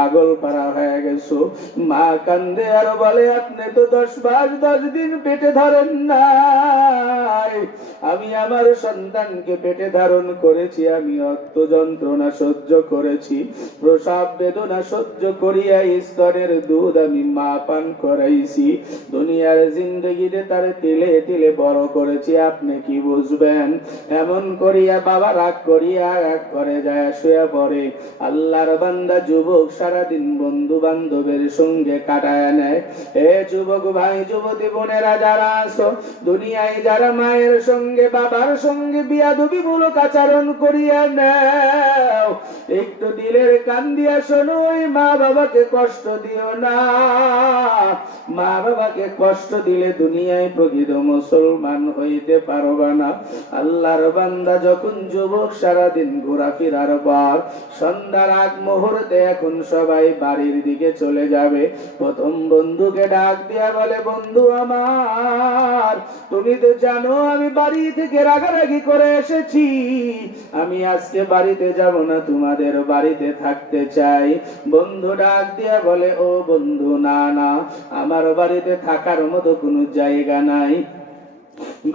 পাগল পারা হয়ে গেছো। মা কান্দে আর বলে, আপনি তো 10 মাস 10 দিন পেটে ধরেন নাই। আমি আমার সন্তানকে পেটে ধারণ করেছি, আমি অত্য যন্ত্রণা সহ্য করেছি, প্রসব বেদনা সহ্য করিয়া স্তনের দুধ আমি মা পান করাইছি, দুনিয়ার জিন্দগিতে তার তিলে তিলে বড় করেছি, আপনি কি বুঝবেন? এমন করিয়া বাবা রাগ করিয়া এক করে যায় শুয়ে পড়ে। আল্লাহর বান্দা যুবক সারাদিন বন্ধু বান্ধবের সঙ্গে কাটায় নেয়। এ যুবক ভাই যুবতী বোনেরা যারা আছো, দুনিয়ায় যারা মায়ের সঙ্গে বাবার সঙ্গে বিয়াদবি মূলক আচরণ করিয়া নেও, একটু দিলের কান দিয়া শোনো, ওই মা বাবাকে কষ্ট দিও না। মা বাবাকে কষ্ট দিলে দুনিয়ায় প্রকৃত মুসলমান হইতে পারবা না। আল্লাহর বান্দা যখন যুবক সারাদিন ঘোরাফেরার পর সন্ধ্যার আগ মুহূর্তে এখন সবাই বাড়ির দিকে চলে যাবে, প্রথম বন্ধুকে ডাক দিয়া বলে, বন্ধু আমার, তুমি তো জানো আমি বাড়ি থেকে রাগারাগি করে এসেছি, আমি আজকে বাড়িতে যাব না, তোমাদের বাড়িতে থাকতে চাই। বন্ধু ডাক দিয়া বলে, ও বন্ধু, না না, আমার বাড়িতে থাকার মতো কোনো জায়গা নাই,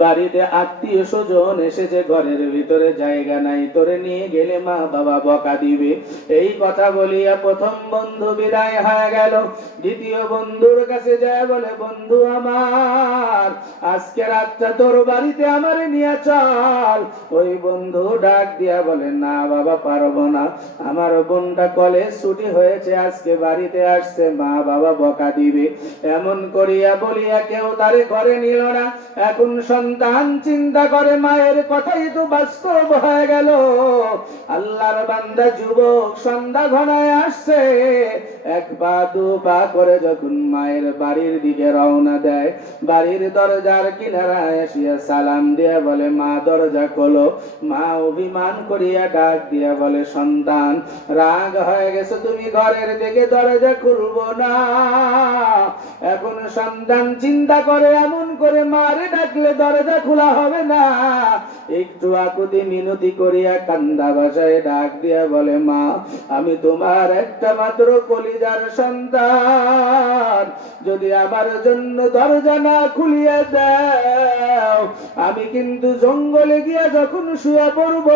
বাড়িতে আত্মীয় স্বজন এসেছে, ঘরের ভিতরে জায়গা নাই, তোরে নিয়ে গেলে মা বাবা বকা দিবে। এই কথা বলিয়া প্রথম বন্ধু বিদায় হয়ে গেল। দ্বিতীয় বন্ধুর কাছে যায় বলে, বন্ধু আমার, আজকে রাতটা তোর বাড়িতে আমারে নিয়ে চল। ওই বন্ধু ডাক দিয়া বলে, না বাবা, পারবো না, আমার বোনটা কলেজ ছুটি হয়েছে, আজকে বাড়িতে আসছে, মা বাবা বকা দিবে। এমন করিয়া বলিয়া কেউ তারে ঘরে নিল না। এখন সন্তান চিন্তা করে, মায়ের কথাই তো বাস্তব হয়ে গেল। আল্লাহর বান্দা যুবক সন্ধ্যা ঘনায় আসছে, এক পা দু পা করে যখন মায়ের বাড়ির দিকে রওনা দেয়, বাড়ির দরজার কিনারায় আসিয়া সালাম দিয়া বলে, মা দরজা খোলো। মা অভিমান করিয়া ডাক দিয়া বলে, সন্তান, রাগ হয়ে গেছে, তুমি ঘরের দিকে দরজা খুলবো না। এখন সন্তান চিন্তা করে, এমন করে মারে ডাকলে দরজা খোলা হবে না। একটু আকুতি মিনতি করিয়া কান্দা ভাষায় ডাক দিয়া বলে, মা, আমি তোমার একটা মাত্র কলিজার সন্তান, যদি আমার জন্য দরজা না খুলিয়া দাও, আমি কিন্তু জঙ্গলে গিয়া যখন শুয়ে পড়ব,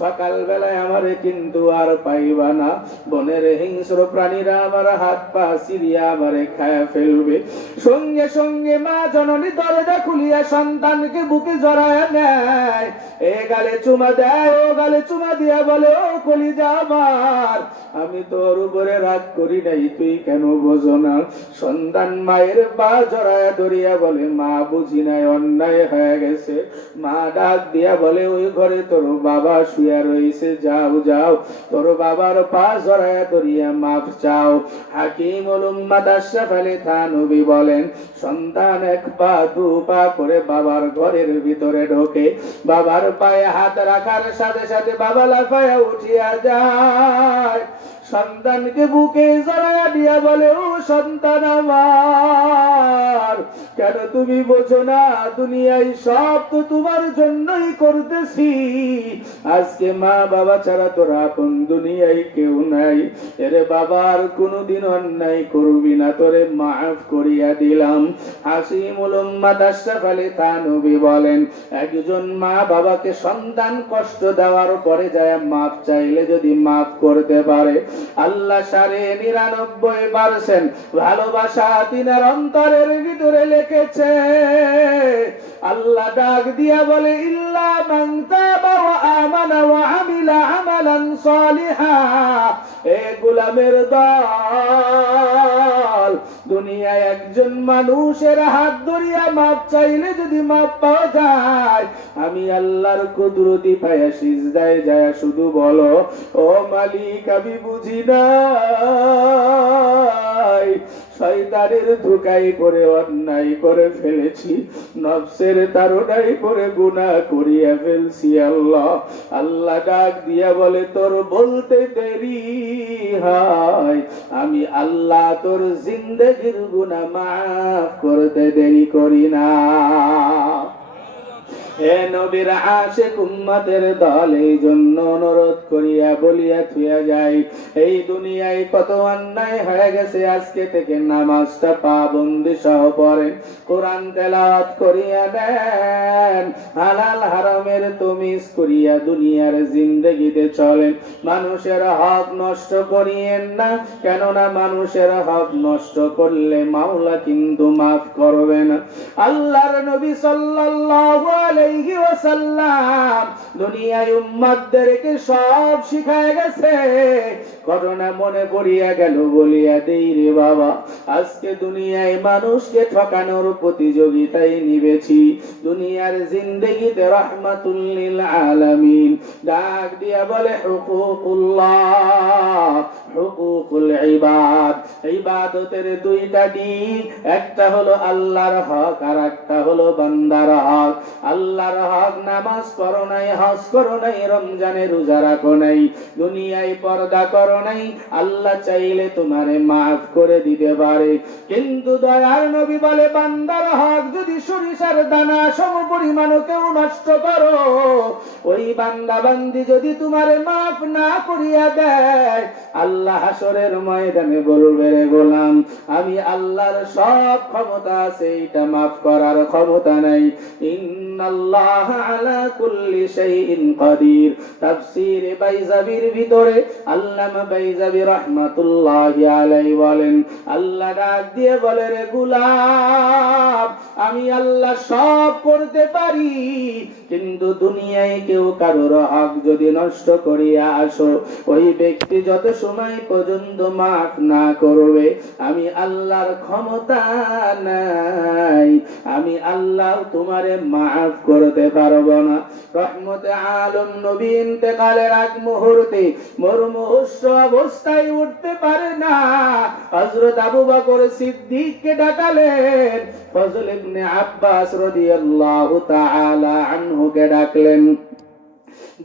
সকাল বেলায় আমারে কিন্তু আর পাইবা না, বনের হিংস্র প্রাণীরা আমার হাত পা ছিঁড়িয়া আমারে খায়া ফেলবে। সঙ্গে সঙ্গে মা জননী দরজা খুলিয়া সন্তানকে বুকে জড়ায় নেয়, এ গালে চুমা দেয়, ও গালে চুমা দিয়া বলে, ও কলিজা আমার, আমি তোর উপরে রাগ করি নাই, তুই কেন বোঝো না? সন্তান মায়ের পা জড়ায়া ধরিয়া বলে, মা, বুঝি নাই, অন্যায় হয়ে গেছে। মা ডাক দিয়া বলে, ওই ঘরে তোর বাবা শুয়া রয়েছে, যাও যাও, তোর বাবার পা জড়ায়া ধরিয়া মাফ চাও। হাকিমুল উম্মাত আশরাফ আলী থানভী বলেন, সন্তান এক পা দু পা করে বাবার ঘরের ভিতরে ঢোকে, বাবার পায়ে হাত রাখার সাথে সাথে বাবা লাফায়া উঠিয়া যায়, সন্তানকে বুকে জড়ায়া দিয়া বলে, ও সন্তান আমার, কেন তুমি বোঝো না, দুনিয়ায় সব তো তোমার জন্যই করতেছি, আজকে মা বাবা ছাড়া তোর আপন দুনিয়ায় কেউ নাই, এরে বাবার কোনদিন অন্যায় করবি না, তোরে মাফ করিয়া দিলাম। হাকিমুল উম্মাত আশরাফ আলী থানভী বলেন, একজন মা বাবাকে সন্তান কষ্ট দেওয়ার পরে যায় মাফ চাইলে যদি মাফ করতে পারে, আল্লাহ 99% ভালোবাসা তিনার অন্তরের ভিতরে লিখেছে। আল্লাহ ডাক দিয়া বলে, ইল্লা মান তাবা ওয়া আমানা ওয়া আমিলা আমালান সালিহা। এ গোলামের দল, দুনিয়ায় একজন মানুষের হাত ধরিয়া মাপ চাইলে যদি মাপ পাওয়া যায়, আমি আল্লাহর কুদরতি পায়া সিজদায় যায় শুধু বলো, ও মালিক, আমি বুঝি নাই, শয়তানের ধোঁকায় পড়ে অন্যায় করে ফেলেছি, নফসের তাড়নায় পড়ে গুনাহ করিয়া ফেলছি। আল্লাহ আল্লাহ ডাক দিয়া বলে, তোর বলতে দেরি হয়, আমি আল্লাহ তোর জিন্দেগির গুনাহ মাফ করতে দেরি করি না। হে নবীর আশিক উম্মতের দল, এই জন্য অনুরোধ করিয়া বলিয়া থুয়া যায়, এই দুনিয়ায় কত অন্যায় হয়ে গেছে, আজকে থেকে নামাজটা পাবন্দি সহ পড়েন, কোরআন তেলাওয়াত করিয়া দেন, হালাল হারামের তমিজ করিয়া দুনিয়ার জিন্দেগিতে চলেন, মানুষের হক নষ্ট করিয়েন না, কেননা মানুষের হক নষ্ট করলে মাওলা কিন্তু মাফ করবে না। আল্লাহর নবী সাল্লাল্লাহু আলাইহি ওয়াসাল্লাম দুনিয়ায় উম্মতদেরকে সব শিখায় গেছে। ঘটনা মনে পড়িয়া গেল, বলিয়া দেই রে বাবা, আজকে দুনিয়ায় মানুষকে ঠকানোর প্রতিযোগিতায় নিবেছি, দুনিয়ার জিন্দেগিতে রাহমাতুল লিল আলামিন ডাক দিয়া বলে হুকুকুল্লাহ, হুকুকুল ইবাদ, ইবাদতের দুইটা দিক, একটা হলো আল্লাহর হক আর একটা হলো বান্দার হক। আল্লাহর হক নামাজ পড়ো নাই, হজ করো নাই, রমজানে রোজা রাখো নাই, দুনিয়ায় পর্দা করো নাই, আল্লাহ চাইলে তোমারে মাফ করে দিতে পারে, কিন্তু দয়ার নবী বলে বান্দার হক যদি সরিষার দানা সম পরিমাণ কেউ নষ্ট করো, ওই বান্দা বান্দি যদি তোমারে মাফ না করিয়া দেয়, আল্লাহ হাসরের ময়দানে বলবে রে গোলাম, আমি আল্লাহর সব ক্ষমতা আছে, এটা মাফ করার ক্ষমতা নাই। ইন্নাল্লাহ আলা কুল্লি শাইইন কাদির। তাফসীর বাইজাবির ভিতরে আল্লামা বাইজাবি রাহমাতুল্লাহি আলাইহি বলেন, আল্লাহ ডাক দিয়ে বলে রে গোলাম, আমি আল্লাহ সব করতে পারি, কিন্তু দুনিয়ায় কেউ কারোর হক যদি নষ্ট করিয়া আসো, ওই ব্যক্তি যত সময় পর্যন্ত মাফ না করবে, আমি আল্লাহর ক্ষমতা নাই, আমি আল্লাহ তোমারে মাফ করতে পারবো না। রহমতে আলম নবী ইন্তেকালের আগ মুহূর্তে মরমুহূর্ত অবস্থায় উঠতে পারে না, হযরত আবু বকর সিদ্দিককে ডাকালেন, ফজল ইবনে আব্বাস রাদিয়াল্লাহু তাআলা আনহুকে ডাকলেন।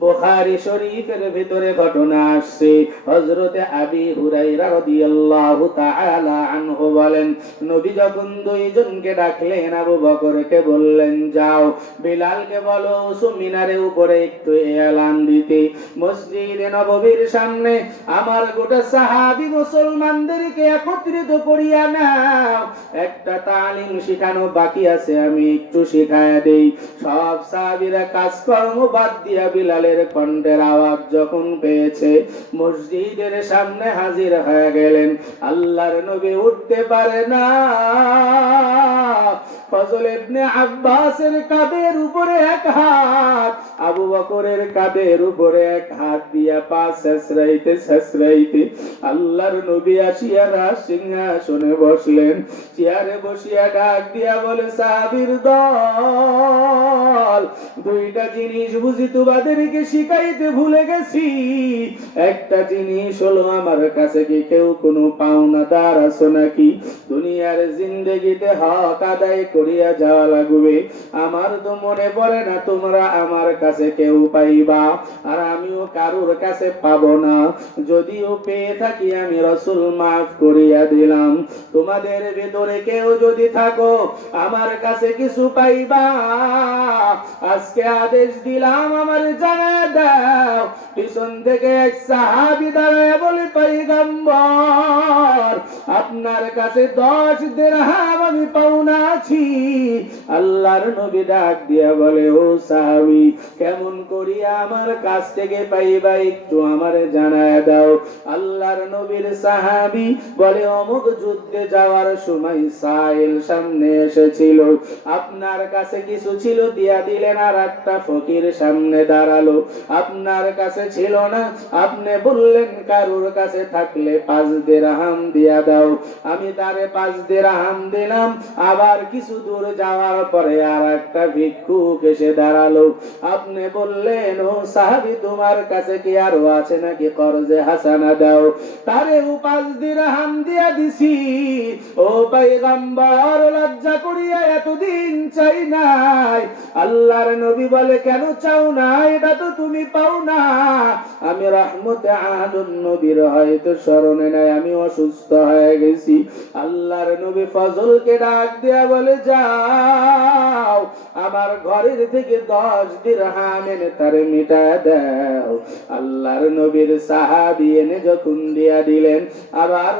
বুখারী শরীফের ভিতরে ঘটনা আসছে, হযরতে আবি হুরায়রা রাদিয়াল্লাহু তাআলা আনহু বলেন, নবী যখন দুইজনকে ডাকলেন, আবু বকরকে বললেন, যাও বিলালকে বলো উঁচু মিনারের উপরে একটু এলান দিতে, মসজিদে নববীর সামনে আমার গোটা সাহাবী মুসলমানদেরকে একত্রিত করিয়া নাও, একটা তালিম শিখানো বাকি আছে, আমি একটু শিখায়া দেই। সব সাহাবীরা কাজকর্ম বাদ দিয়া বিলাল কণ্ঠের আওয়াজ যখন পেয়েছে, মসজিদের সামনে হাজির হয়ে গেলেন। আল্লাহর নবী উঠতে পারে না, ফজল ইবনে আব্বাসের কাঁধের উপরে এক হাত, আবু বকরের কাঁধের উপরে এক হাত দিয়া পা ছেঁচড়াইতে ছেঁচড়াইতে আল্লাহর নবী আসিয়া রাজ সিংহাসনে বসলেন। চেয়ারে বসিয়া ডাক দিয়া বলে, সাহাবীর দল, দুইটা জিনিস বুঝি তোমাদেরকে শিখাইতে ভুলে গেছি। একটা জিনিস হলো, আমার কাছে কি কেউ কোনো পাওনাদার আছো নাকি? দুনিয়ার জিন্দেগিতে হক আদায় করিয়া যাওয়া লাগবে। আমার তো মনে পড়ে না তোমরা আমার কাছে কেউ পাইবা, আর আমিও কারোর কাছে পাবো না। যদিও পেয়ে থাকি আমি রাসূল মাফ করিয়া দিলাম। তোমাদের ভিতরে কেউ যদি থাকো আমার কাছে কিছু পাইবা, আজকে আদেশ দিলাম আমার জানায় দাও। পিছন থেকে এক সাহাবী দাঁড়ায় বলে, পয়গম্বর, আপনার কাছে 10 দিরহাম আমি পাওনা আছি। আল্লাহর নবী ডাক দিয়া বলে, ও সাহাবী, কেমন করিয়া আমার কাছ থেকে পাইবা একটু আমারে জানায় দাও। আল্লাহর নবীর সাহাবী বলে, অমুক যুদ্ধে যাওয়ার সময় সাইল সামনে এসেছিল, আপনার কাছে কিছু ছিল দিয়া দিলেন, আর একটা ফকির সামনে দাঁড়ালো, আপনার কাছে ছিল না, আপনি বললেন কারোর কাছে থাকলে 5 দিরহাম দিয়া দাও। আমি তারে 5 দিরহাম দিলাম। আবার কিছু দূর যাওয়ার পরে আর একটা ভিক্ষুক এসে দাঁড়ালো, আপনি বললেন, ও সাহাবী, তোমার কাছে কি আরো আছে নাকি, কর্জে হাসানা দাও। তারেও 5 দিরহাম দিয়া দিছি। ও পয়গম্বর, লজ্জা করিয়া এতদিন চাই নাই। আল্লাহর নবী বলে, কেন চাও না? এটা তো তুমি পাও না। আমি রহমতে আলম নবীর হয়তো স্মরণে নাই, আমি অসুস্থ হয়ে গেছি। আল্লাহর নবী ফজলকে ডাক দেয়া বলে, যাও আমার ঘরের থেকে 10 দিরহাম এনে তারে মিটায় দাও। আল্লাহর নবীর সাহাবী এনে যখন দিয়া দিলেন, আবার